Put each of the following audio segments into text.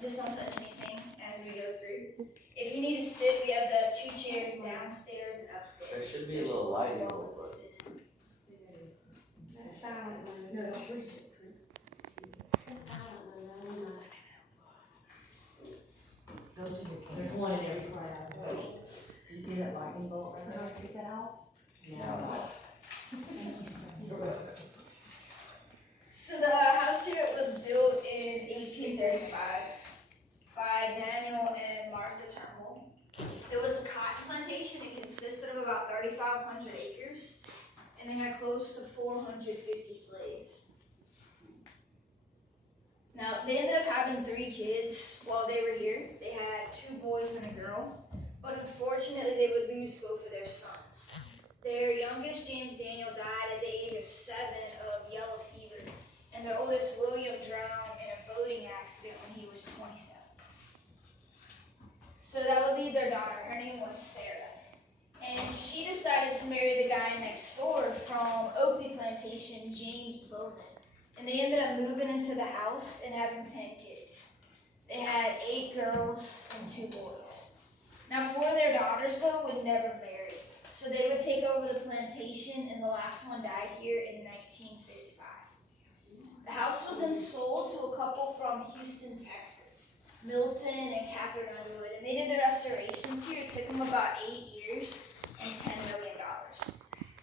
Just don't touch anything as we go through. If you need to sit, we have the 2 chairs downstairs and upstairs. There should be a little lighting over it. That's silent one. No, don't push it. That's silent one. Go to the camera. There's one in every part out there. Do you see that lightning bolt right there? Is that out? Yeah. Thank you so much. You're welcome. So the house here was built in 1835 by Daniel and Martha Turnbull. It was a cotton plantation. It consisted of about 3,500 acres, and they had close to 450 slaves. Now, they ended up having 3 kids while they were here. They had 2 boys and a girl, but unfortunately they would lose both of their sons. Their youngest, James Daniel, died at the age of 7 of yellow fever, and their oldest, William, drowned in a boating accident when he was 27. So that would leave their daughter. Her name was Sarah. And she decided to marry the guy next door from Oakley Plantation, James Bowman. And they ended up moving into the house and having 10 kids. They had 8 girls and 2 boys. Now 4 of their daughters, though, would never marry. So they would take over the plantation, and the last one died here in 1955. The house was then sold to a couple from Houston, Texas, Milton and Catherine Underwood, and they did the restorations here. It took them about 8 years and $10 million.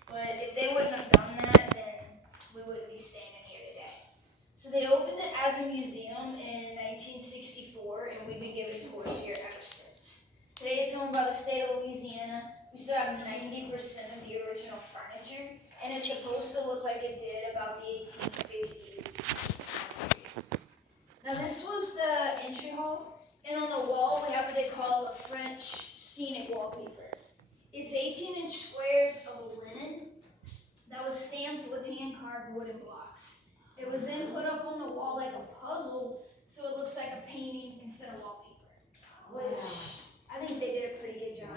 But if they wouldn't have done that, then we wouldn't be standing here today. So they opened it as a museum in 1964, and we've been giving tours here ever since. Today it's owned by the state of Louisiana. We still have 90% of the original furniture, and it's supposed to look like it did about the 1850s. Now this was the entry hall, and on the wall we have what they call a French scenic wallpaper. It's 18-inch squares of linen that was stamped with hand-carved wooden blocks. It was then put up on the wall like a puzzle, so it looks like a painting instead of wallpaper, which I think they did a pretty good job.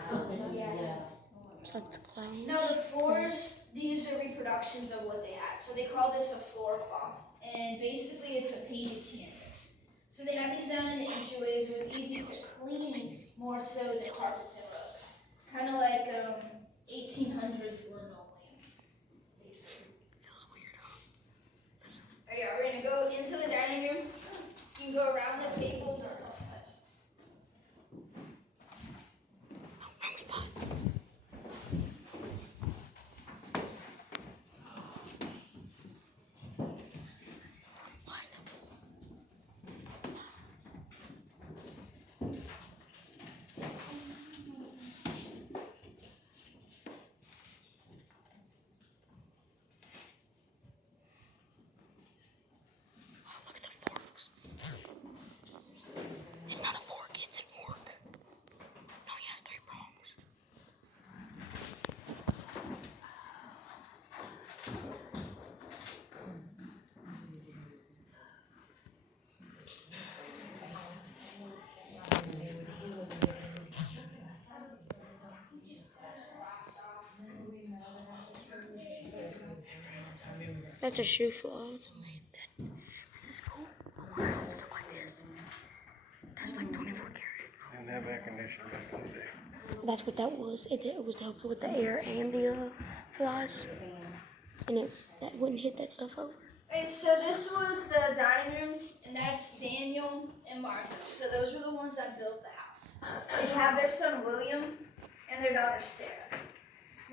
It's like the clowns. Now the floors, these are reproductions of what they had. So they call this a floor cloth, and basically it's a painted canvas. So they had these down in the entryways. It was easy to clean more so than carpets and rugs. Kind of like 1800s linoleum, basically. Feels weird, huh? Alright, yeah, we're gonna go into the dining room. You can go around the table, just don't touch. Oh, wrong spot. What's that? Oh, look at the forks. It's not a fork, it's an orc. No, he has 3 prongs. That's a shoe fly. This is cool. I want to look like this. That's like 24 karat. Didn't have air conditioning back in the day. That's what that was. It was to help with the air and the flies. And that wouldn't hit that stuff over. Alright, so this was the dining room, and that's Daniel and Martha. So those were the ones that built the house. They have their son William and their daughter Sarah.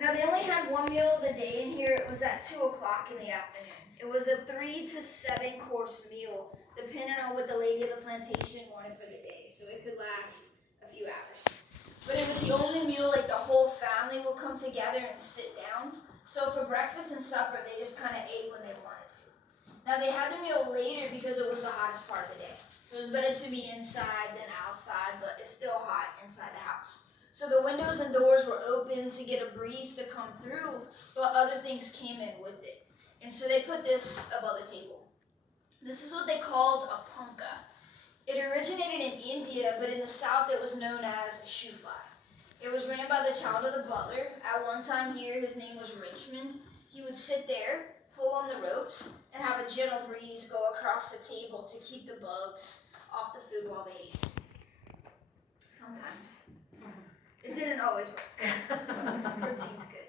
Now they only had one meal of the day in here. It was at 2 o'clock in the afternoon. It was a 3 to 7 course meal, depending on what the lady of the plantation wanted for the day. So it could last a few hours. But it was the only meal like the whole family will come together and sit down. So for breakfast and supper, they just kind of ate when they wanted to. Now they had the meal later because it was the hottest part of the day. So it was better to be inside than outside, but it's still hot inside the house. So the windows and doors were open to get a breeze to come through, but other things came in with it. And so they put this above the table. This is what they called a punka. It originated in India, but in the South it was known as a shoe fly. It was ran by the child of the butler. At one time here, his name was Richmond. He would sit there, pull on the ropes, and have a gentle breeze go across the table to keep the bugs off the food food while they ate. Sometimes. It didn't always work. Protein's good.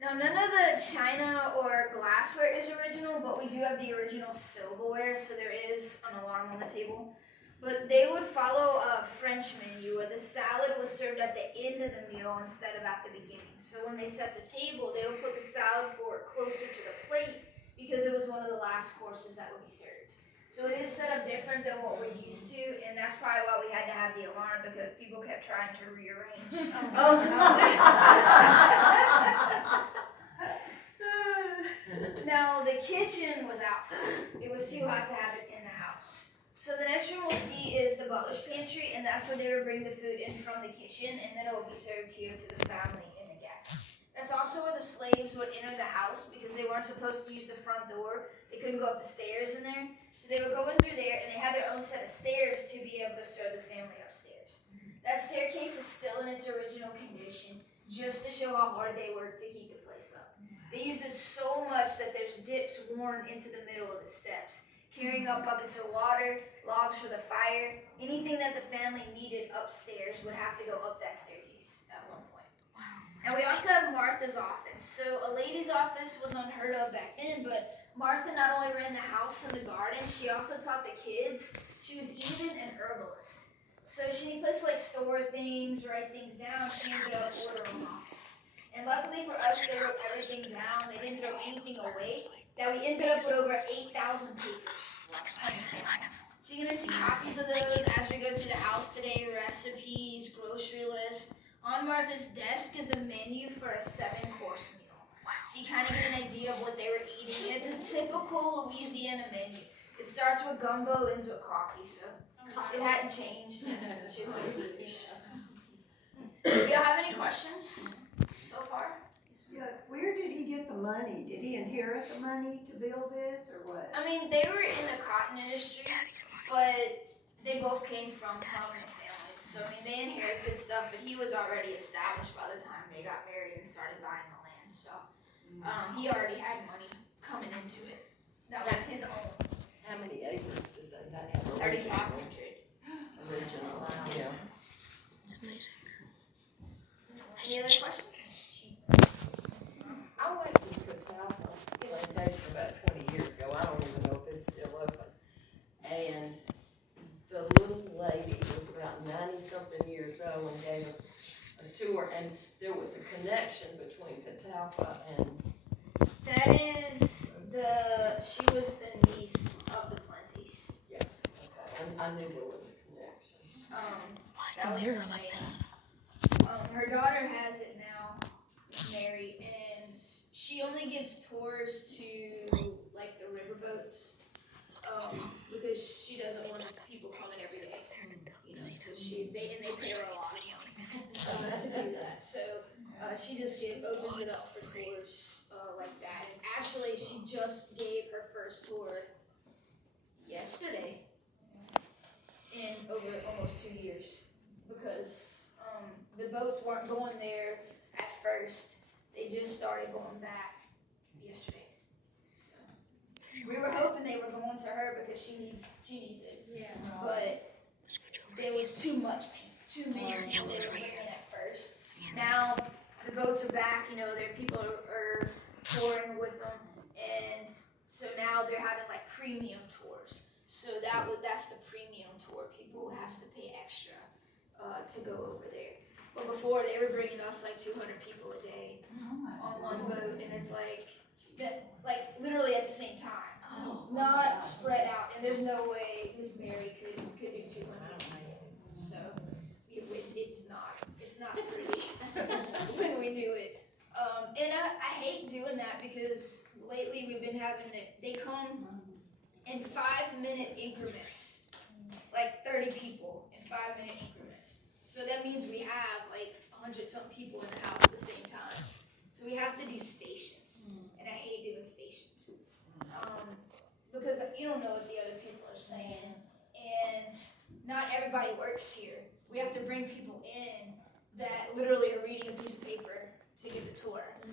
Now, none of the china or glassware is original, but we do have the original silverware, so there is an alarm on the table. But they would follow a French menu where the salad was served at the end of the meal instead of at the beginning. So when they set the table, they would put the salad fork closer to the plate because it was one of the last courses that would be served. So it is set up different than what we're used to, and that's probably why we had to have the alarm, because people kept trying to rearrange. Now, the kitchen was outside. It was too hot to have it in the house. So the next room we'll see is the butler's pantry, and that's where they would bring the food in from the kitchen, and then it will be served here to the family and the guests. That's also where the slaves would enter the house, because they weren't supposed to use the front door. They couldn't go up the stairs in there. So they would go in through there, and they had their own set of stairs to be able to serve the family upstairs. That staircase is still in its original condition, just to show how hard they worked to keep the place up. They used it so much that there's dips worn into the middle of the steps, carrying up buckets of water, logs for the fire. Anything that the family needed upstairs would have to go up that staircase at one point. And we also have Martha's office. So a lady's office was unheard of back then, but Martha not only ran the house and the garden, she also taught the kids. She was even an herbalist. So she didn't just store things, write things down, she ended up ordering office. And luckily for us, they wrote everything down. They didn't throw anything away. That we ended up with over 8,000 papers. So you're going to see copies of those as we go through the house today, recipes, grocery list. On Martha's desk is a menu for a 7-course meal. So you kind of get an idea of what they were eating. It's a typical Louisiana menu. It starts with gumbo, ends with coffee, so it hadn't changed in 200 years. Do y'all have any questions so far? Yeah, where did he get the money? Did he inherit the money to build this, or what? I mean, they were in the cotton industry, but they both came from prominent families. So, I mean, they inherited stuff, but he was already established by the time they got married and started buying the land. So, he already had money coming into it. That was his own. How many acres does that have? 3,500. Original, yeah. It's amazing. Any other questions? I went to the South plantation about 20 years ago. I don't even know if it's still open. And the little lady was about 90-something years old and gave us a tour. And there was a connection between Catalpa and. She was the niece of the plantation. Yeah, okay. I knew there was a connection. Why is That the was mirror his like name. that? Her daughter has it now, Mary, and she only gives tours to the riverboats, because she doesn't want people coming every day. So they pay her a lot to do that. So she just opens it up for tours like that. And actually, she just gave her first tour yesterday in over almost 2 years, because the boats weren't going there at first. They just started going back yesterday. So we were hoping they were going to her because she needs it. Yeah. But there was too many people they were bringing at first. Now the boats are back. Their people are touring with them, and so now they're having premium tours. So that's the premium tour. People have to pay extra to go over there. But before, they were bringing us 200 people a day on one boat, and it's literally at the same time, not spread out. And there's no way Miss Mary could do 200 people. So it's not pretty when we do it. And I hate doing that, because lately we've been having they come in 5-minute increments, 30 people in 5-minute increments. So that means we have 100-something people in the house at the same time. So we have to do stations, and I hate doing stations, because you don't know what the other people are saying, and not everybody works here. We have to bring people in that literally are reading a piece of paper to get the tour.